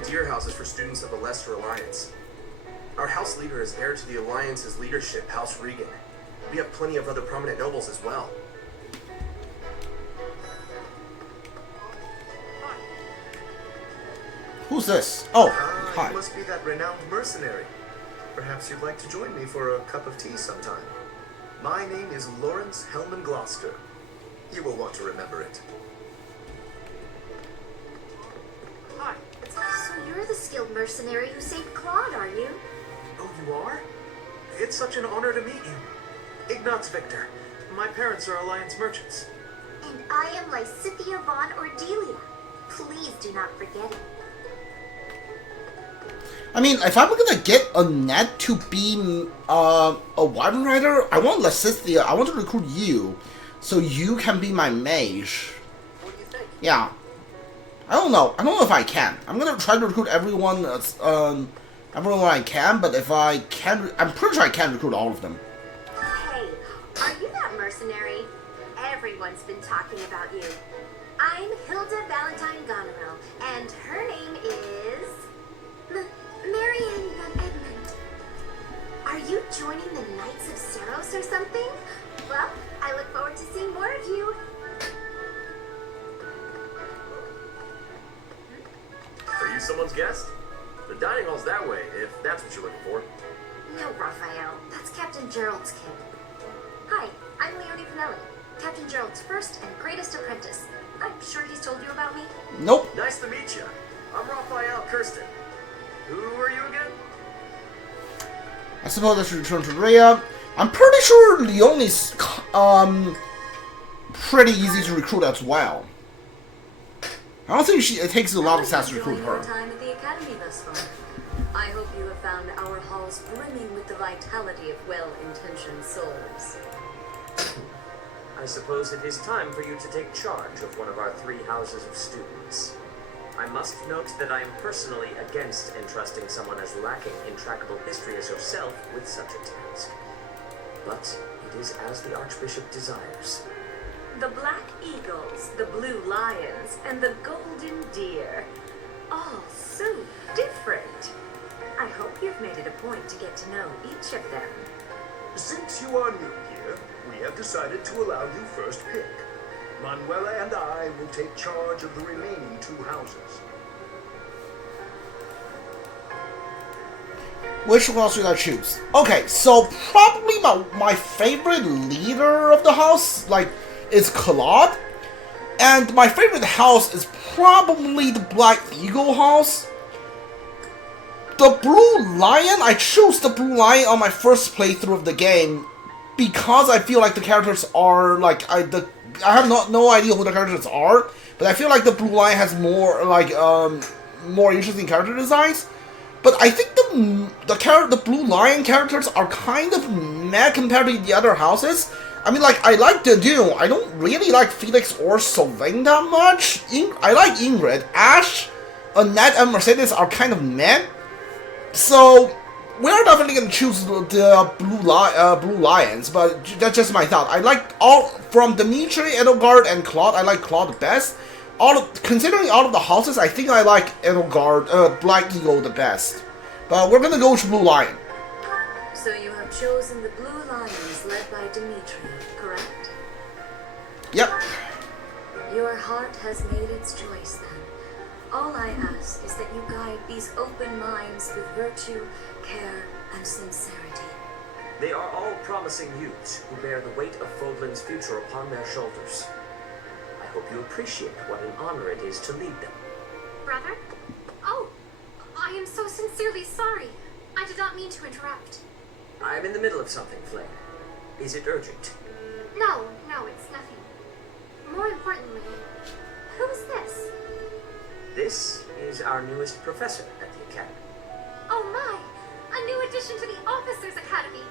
commandeer houses for students of the Lesser Alliance. Our house leader is heir to the Alliance's leadership, House Regan. We have plenty of other prominent nobles as well. Who's this? Oh, hi. You must be that renowned mercenary. Perhaps you'd like to join me for a cup of tea sometime. My name is Lawrence Hellman Gloucester. You will want to remember it. Hi. So you're the skilled mercenary who saved Claude, are you? Oh, you are? It's such an honor to meet you. Ignatz Victor. My parents are Alliance merchants. And I am Lysithia von Ordelia. Please do not forget it. I mean, if I'm gonna get a net to be a Wyvern Rider, I want Lysithia. I want to recruit you, so you can be my mage. What do you think? Yeah. I don't know. I don't know if I can. I'm gonna try to recruit everyone I can, but if I can, I'm pretty sure I can recruit all of them. Hey, are you that mercenary? Everyone's been talking about you. I'm Hilda Valentine Goneril, and her name is... Marianne Van Edmund. Are you joining the Knights of Seros or something? Well, I look forward to seeing more of you. Are you someone's guest? The dining hall's that way, if that's what you're looking for. No, Raphael. That's Captain Gerald's kid. Hi, I'm Leonie Pinelli, Captain Gerald's first and greatest apprentice. I'm sure he's told you about me. Nope. Nice to meet you. I'm Raphael Kirsten. Who are you again? I suppose I should return to Rhea. I'm pretty sure Leonie's pretty easy to recruit as well. I don't think it takes a lot of stats to recruit her. Your time at the academy thus far. I hope you have found our halls brimming with the vitality of well-intentioned souls. I suppose it is time for you to take charge of one of our 3 houses of students. I must note that I am personally against entrusting someone as lacking in trackable history as yourself with such a task. But it is as the Archbishop desires. The Black Eagles, the Blue Lions, and the Golden Deer. All so different. I hope you've made it a point to get to know each of them. Since you are new here, we have decided to allow you first pick. Manuela and I will take charge of the remaining 2 houses. Which one should I choose? Okay, so probably my favorite leader of the house, is Claude. And my favorite house is probably the Black Eagle house. The Blue Lion, I chose the Blue Lion on my first playthrough of the game because I feel like the characters are, I have no idea who the characters are, but I feel like the Blue Lion has more more interesting character designs. But I think the Blue Lion characters are kind of meh compared to the other houses. I mean, I like the duo. I don't really like Felix or Sylvain that much. I like Ingrid. Ash, Annette, and Mercedes are kind of meh. So we're definitely gonna choose the Blue Lions, but that's just my thought. I like from Dimitri, Edelgard, and Claude. I like Claude the best. Considering all of the houses, I think I like Edelgard, Black Eagle the best. But we're gonna go with Blue Lion. So you have chosen the Blue Lions led by Dimitri, correct? Yep. Your heart has made its choice then. All I ask is that you guide these open minds with virtue, care, and sincerity. They are all promising youths who bear the weight of Fódlan's future upon their shoulders. I hope you appreciate what an honor it is to lead them. Brother? Oh, I am so sincerely sorry. I did not mean to interrupt. I'm in the middle of something, Flame. Is it urgent? No, it's nothing. More importantly, who is this? This is our newest professor at the academy. Oh my! A new addition to the Officers Academy!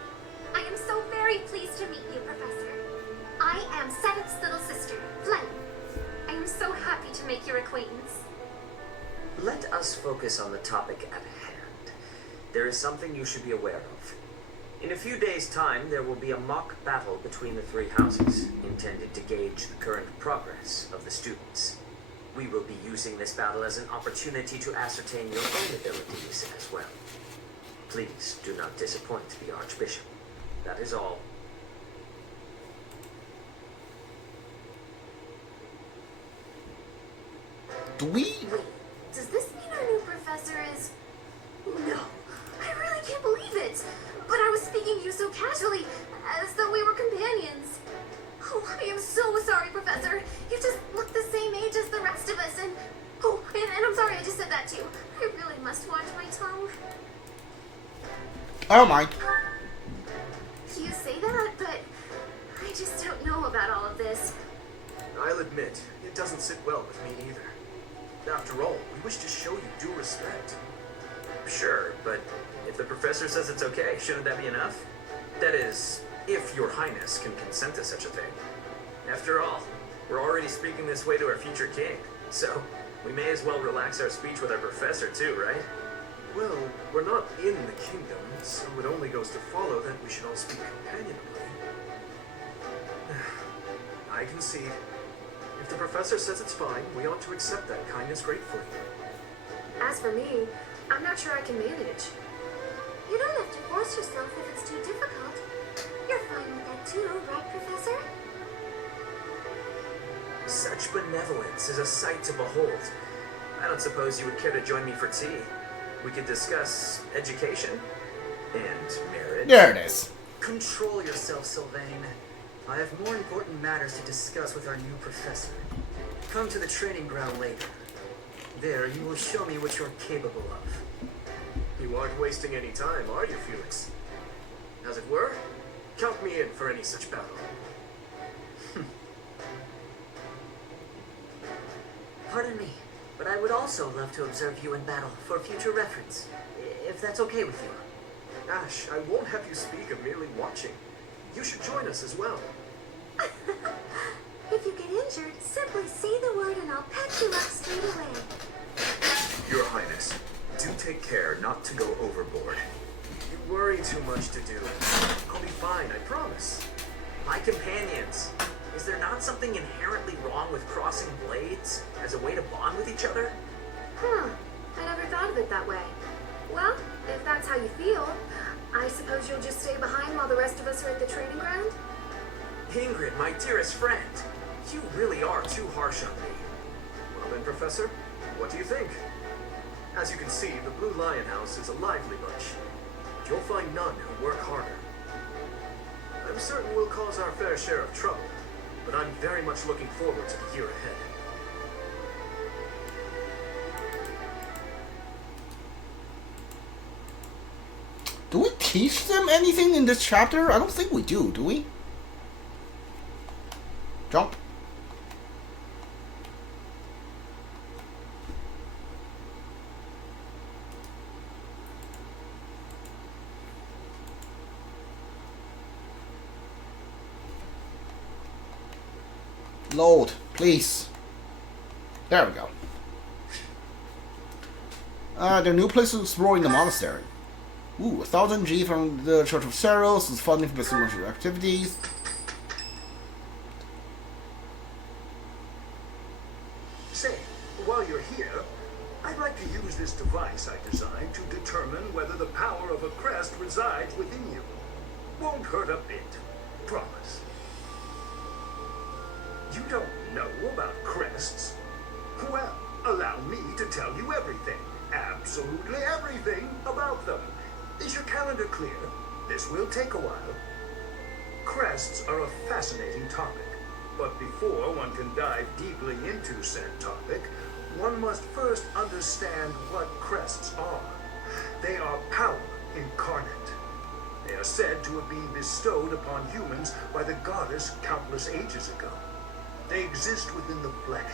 I am so very pleased to meet you, Professor. I am Sedith's little sister, Flame. I am so happy to make your acquaintance. Let us focus on the topic at hand. There is something you should be aware of. In a few days' time, there will be a mock battle between the 3 houses, intended to gauge the current progress of the students. we will be using this battle as an opportunity to ascertain your own abilities as well. Please do not disappoint the Archbishop. That is all. Do we? Wait, does this mean our new professor is... No, I really can't believe it. But I was speaking to you so casually, as though we were companions. Oh, I am so sorry, Professor. You just look the same age as the rest of us, and... Oh, and I'm sorry I just said that too. I really must watch my tongue. I don't mind. You say that, but I just don't know about all of this. I'll admit, it doesn't sit well with me either. After all, we wish to show you due respect. Sure, but if the professor says it's okay, shouldn't that be enough? That is, if your highness can consent to such a thing. After all, we're already speaking this way to our future king, so we may as well relax our speech with our professor too, right? Well, we're not in the kingdom, so it only goes to follow that we should all speak companionably. I concede. If the professor says it's fine, we ought to accept that kindness gratefully. As for me, I'm not sure I can manage. You don't have to force yourself if it's too difficult. You're fine with that too, right, Professor? Such benevolence is a sight to behold. I don't suppose you would care to join me for tea. We could discuss education and marriage. There it is. Control yourself, Sylvain. I have more important matters to discuss with our new professor. Come to the training ground later. There, you will show me what you're capable of. You aren't wasting any time, are you, Felix? As it were, count me in for any such battle. Pardon me, but I would also love to observe you in battle for future reference, if that's okay with you. Ash, I won't have you speak of merely watching. You should join us as well. If you get injured, simply say the word and I'll patch you up straight away. Your Highness, do take care not to go overboard. You worry too much to do. I'll be fine, I promise. My companions, is there not something inherently wrong with crossing blades as a way to bond with each other? I never thought of it that way. Well, if that's how you feel, I suppose you'll just stay behind while the rest of us are at the training ground? Ingrid, my dearest friend, you really are too harsh on me. Well then, Professor, what do you think? As you can see, the Blue Lion House is a lively bunch. But you'll find none who work harder. I'm certain we'll cause our fair share of trouble, but I'm very much looking forward to the year ahead. Do we teach them anything in this chapter? I don't think we do we? Jump. Load, please. There we go. Their new place to explore in the monastery. Ooh, 1,000 G from the Church of Ceros is funding for the commercial activities. Say, while you're here, I'd like to use this device I designed to determine whether the power of a crest resides within you. Won't hurt a bit. Promise. You don't know about crests? Well, allow me to tell you everything, absolutely everything about them. Is your calendar clear? This will take a while. Crests are a fascinating topic, but before one can dive deeply into said topic, one must first understand what crests are. They are power incarnate. They are said to have been bestowed upon humans by the goddess countless ages ago. They exist within the flesh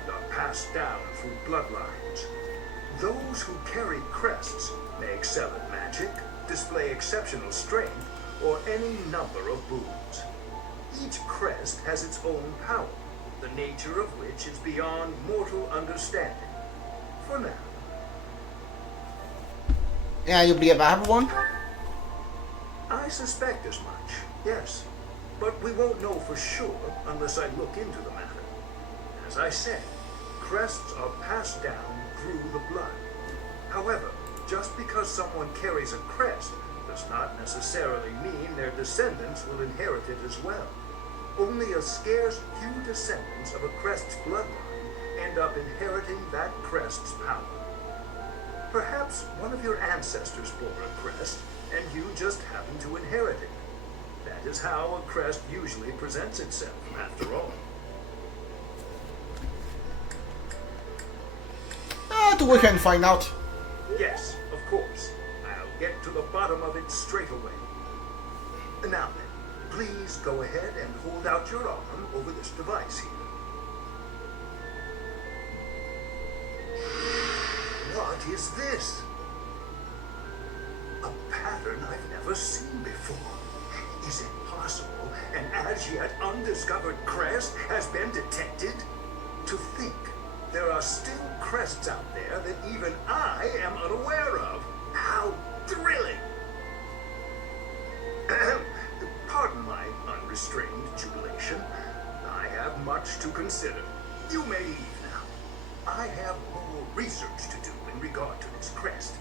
and are passed down through bloodlines. Those who carry crests may excel at magic, display exceptional strength, or any number of boons. Each crest has its own power, the nature of which is beyond mortal understanding. For now. Yeah, you'll be able to have one? I suspect as much, yes. But we won't know for sure unless I look into the matter. As I said, crests are passed down through the blood. However, just because someone carries a crest does not necessarily mean their descendants will inherit it as well. Only a scarce few descendants of a crest's bloodline end up inheriting that crest's power. Perhaps one of your ancestors bore a crest, and you just happen to inherit it. That is how a crest usually presents itself, after all. We can find out. Yes, of course. I'll get to the bottom of it straight away. Now then, please go ahead and hold out your arm over this device here. What is this? A pattern I've never seen before. Is it possible an as yet undiscovered crest has been detected? To think there are still crests out there that even I am unaware of. How thrilling! Pardon my unrestrained jubilation. I have much to consider. You may leave now. I have more research to do in regard to this crest.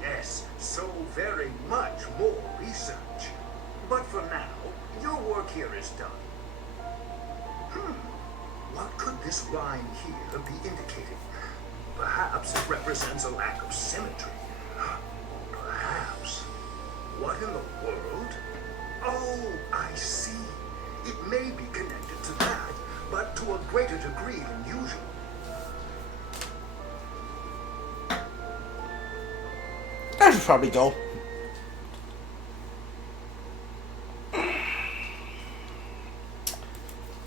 Yes, so very much more research. But for now, your work here is done. What could this line here be indicating? Perhaps it represents a lack of symmetry. Perhaps. What in the world? Oh, I see. It may be connected to that, but to a greater degree than usual. I should probably go.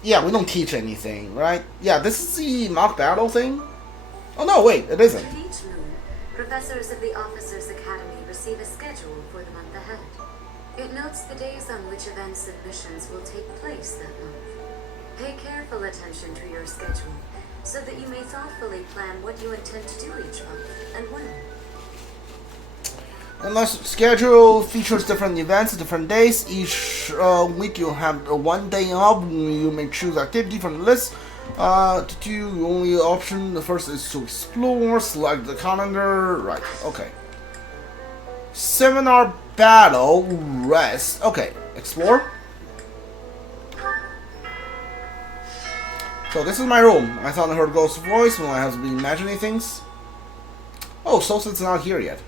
Yeah, we don't teach anything, right? Yeah, this is the mock battle thing? Oh no, wait, it isn't. In each moon, professors of the Officers Academy receive a schedule for the month ahead. It notes the days on which events and missions will take place that month. Pay careful attention to your schedule, so that you may thoughtfully plan what you intend to do each month and when. Unless schedule features different events, different days. Each week you'll have one day off. You may choose activity from the list. To do the only option, the first is to explore, select the calendar. Right, okay. Seminar battle, rest. Okay, explore. So this is my room. I thought I heard Ghost's voice when I was imagining things. Oh, Solstice's not here yet.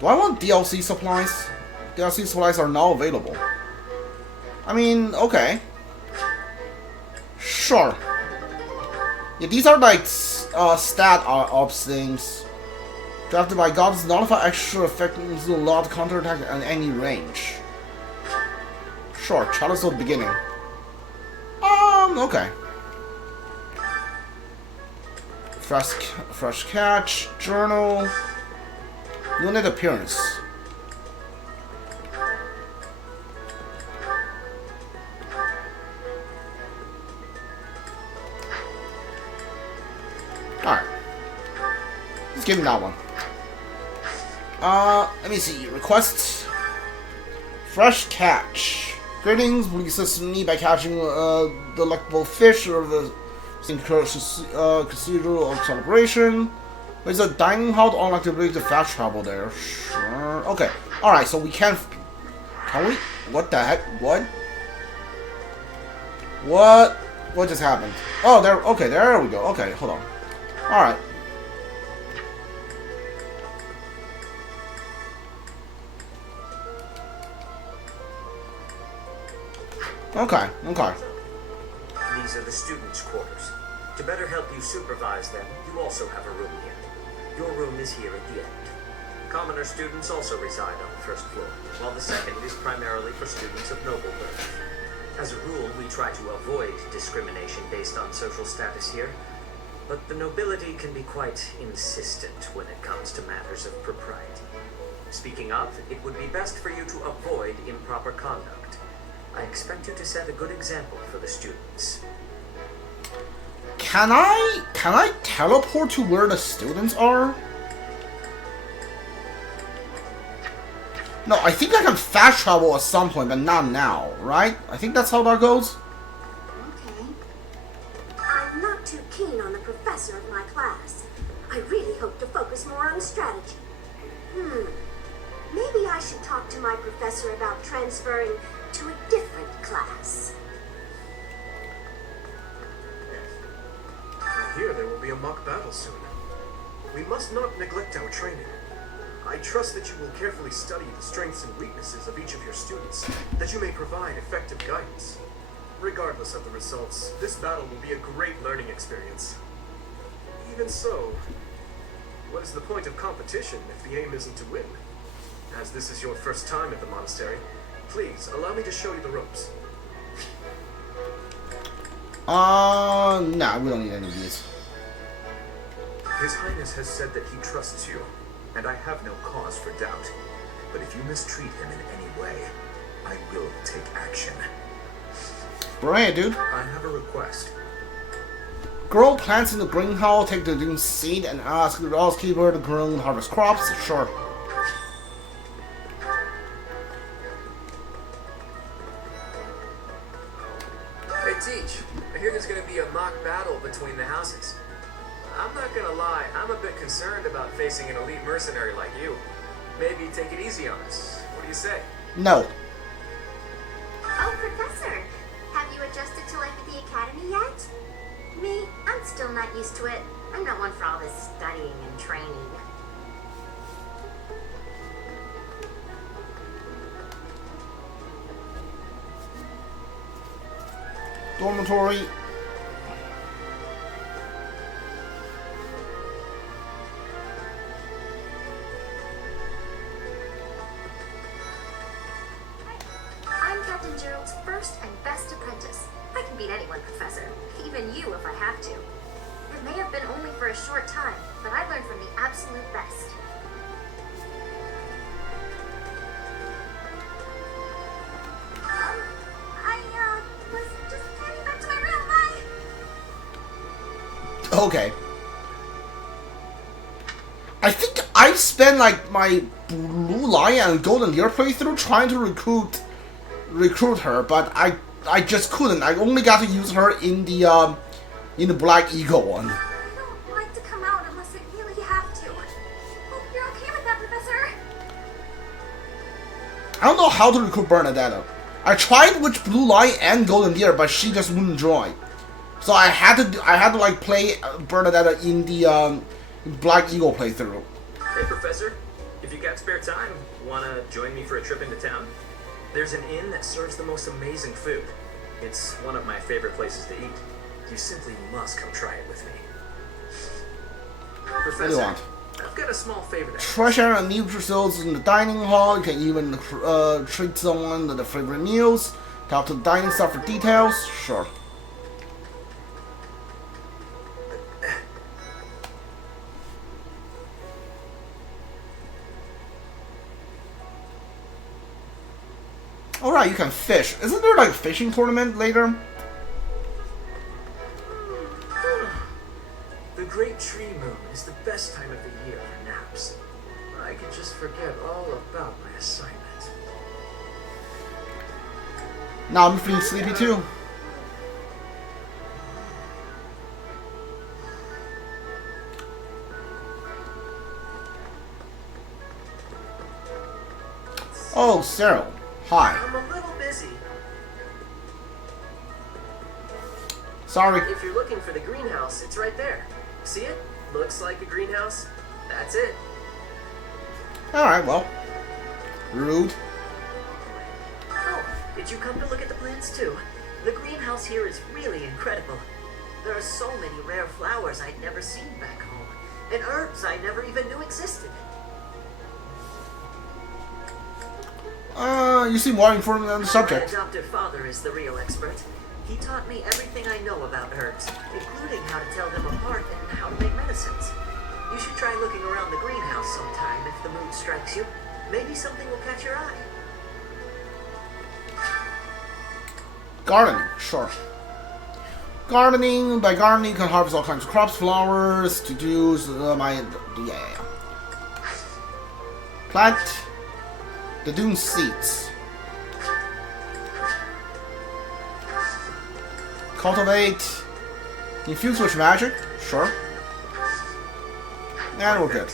Do I want DLC supplies? DLC supplies are now available. I mean, okay. Sure. Yeah, these are like stat ops things. Drafted by gods, nullify extra effects to lot counterattack at any range. Sure, chalice of beginning. Okay. Fresh catch, journal. Unit appearance. Alright. Let's give him that one. Let me see. Requests. Fresh catch. Greetings, please assist me by catching delectable fish or the cathedral of celebration. There's a dining hall to unlock the ability to fast travel there. Sure. Okay. Alright, so we can we? What the heck? What? What just happened? Oh, there. Okay, there we go. Okay, hold on. Alright. Okay, okay. These are the students' quarters. To better help you supervise them, you also have a room here. Your room is here at the end. Commoner students also reside on the first floor, while the second is primarily for students of noble birth. As a rule, we try to avoid discrimination based on social status here, but the nobility can be quite insistent when it comes to matters of propriety. Speaking of, it would be best for you to avoid improper conduct. I expect you to set a good example for the students. Can I teleport to where the students are? No, I think I can fast travel at some point, but not now, right? I think that's how that goes. Okay. I'm not too keen on the professor I really hope to focus more on strategy. Maybe I should talk to my professor about transferring to a different class. I hear there will be a mock battle soon. We must not neglect our training. I trust that you will carefully study the strengths and weaknesses of each of your students, that you may provide effective guidance. Regardless of the results, this battle will be a great learning experience. Even so, what is the point of competition if the aim isn't to win? As this is your first time at the monastery, please allow me to show you the ropes. Nah, we don't need any of these. His Highness has said that he trusts you, and I have no cause for doubt. But if you mistreat him in any way, I will take action. Brilliant, dude. I have a request. Grow plants in the greenhouse, take the dune seed, and ask the housekeeper to grow and harvest crops. Sure. Hey, Teach. I hear there's gonna be a mock battle between the houses. I'm not gonna lie, I'm a bit concerned about facing an elite mercenary like you. Maybe take it easy on us. What do you say? No. Oh, Professor, have you adjusted to life at the academy yet? Me, I'm still not used to it. I'm not one for all this studying and training. Dormitory. I'm Captain Gerald's first and best apprentice. I can beat anyone, Professor. Even you if I have to. It may have been only for a short time, but I've learned from the absolute best. I was just getting back to my room. Bye! Okay. I think I spent like my Blue Lion and Golden Deer playthrough trying to recruit her, but I just couldn't. I only got to use her in the Black Eagle one. I don't like to come out unless I really have to. Hope you're okay with that, Professor. I don't know how to recruit Bernadetta. I tried with Blue Lion and Golden Deer, but she just wouldn't join. So I had to like play Bernadetta in the Black Eagle playthrough. Hey, Professor. If you got spare time, wanna join me for a trip into town? There's an inn that serves the most amazing food. It's one of my favorite places to eat. You simply must come try it with me. Professor, What do you want? I've got a small favor to ask. Treasure and utensils in the dining hall. You can even treat someone to the favorite meals. Talk to the dining staff for details. Sure. Alright, you can fish. Isn't there like a fishing tournament later? The Great Tree Moon is the best time of the year for naps. I could just forget all about my assignment. Now I'm feeling sleepy too. Oh, Cyril. Hi. I'm a little busy. Sorry. If you're looking for the greenhouse, it's right there. See it? Looks like a greenhouse. That's it. Alright, well. Rude. Oh, did you come to look at the plants too? The greenhouse here is really incredible. There are so many rare flowers I'd never seen back home, and herbs I never even knew existed. You seem more informed on the My subject. adopted father is the real expert. He taught me everything I know about herbs, including how to tell them apart and how to make medicines. You should try looking around the greenhouse sometime if the mood strikes you. Maybe something will catch your eye. Gardening, sure. Gardening, by gardening you can harvest all kinds of crops, flowers, to-dos, yeah. Plant the dune seeds. Cultivate. Infuse with magic, sure. And we're good.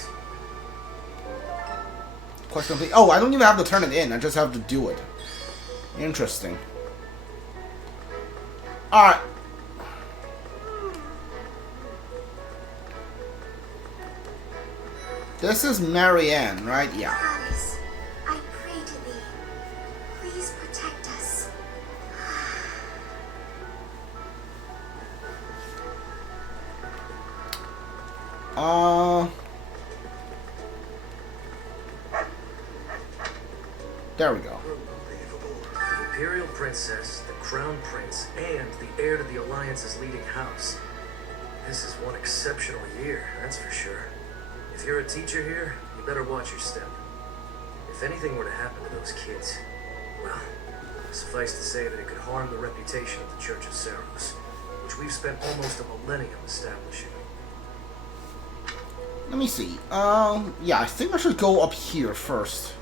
Quest complete. Oh, I don't even have to turn it in. I just have to do it. Interesting. Alright. This is Marianne, right? Yeah. Goddess, I pray to thee. Please protect us. There we go. Unbelievable. The Imperial Princess, the Crown Prince, and the heir to the Alliance's leading house. This is one exceptional year, that's for sure. If you're a teacher here, you better watch your step. If anything were to happen to those kids, well, suffice to say that it could harm the reputation of the Church of Cerros, which we've spent almost a millennium establishing. Let me see. Yeah, I think I should go up here first.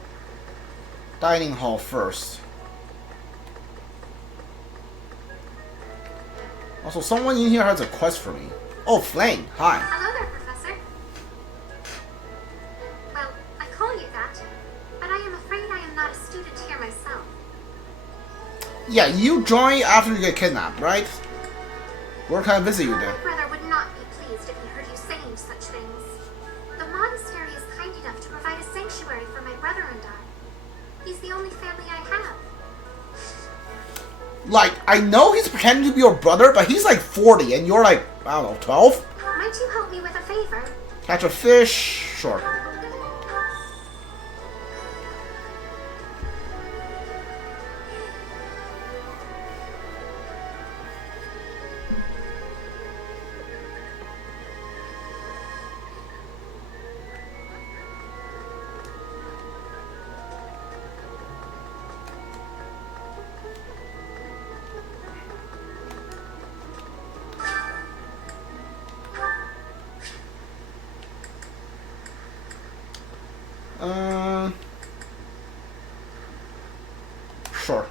Dining hall first. Also, someone in here has a quest for me. Oh, Flame. Hi. Hello there, Professor. Well, I call you that, but I am afraid I am not a student here myself. Yeah, you join after you get kidnapped, right? Where can I visit you then? My brother would not be pleased if he heard you saying such things. The monastery is kind enough to provide a sanctuary for my brother and I. He's the only family I have. Like, I know he's pretending to be your brother, but he's like 40 and you're like, I don't know, 12? Might you help me with a favor? Catch a fish? Sure. Sure.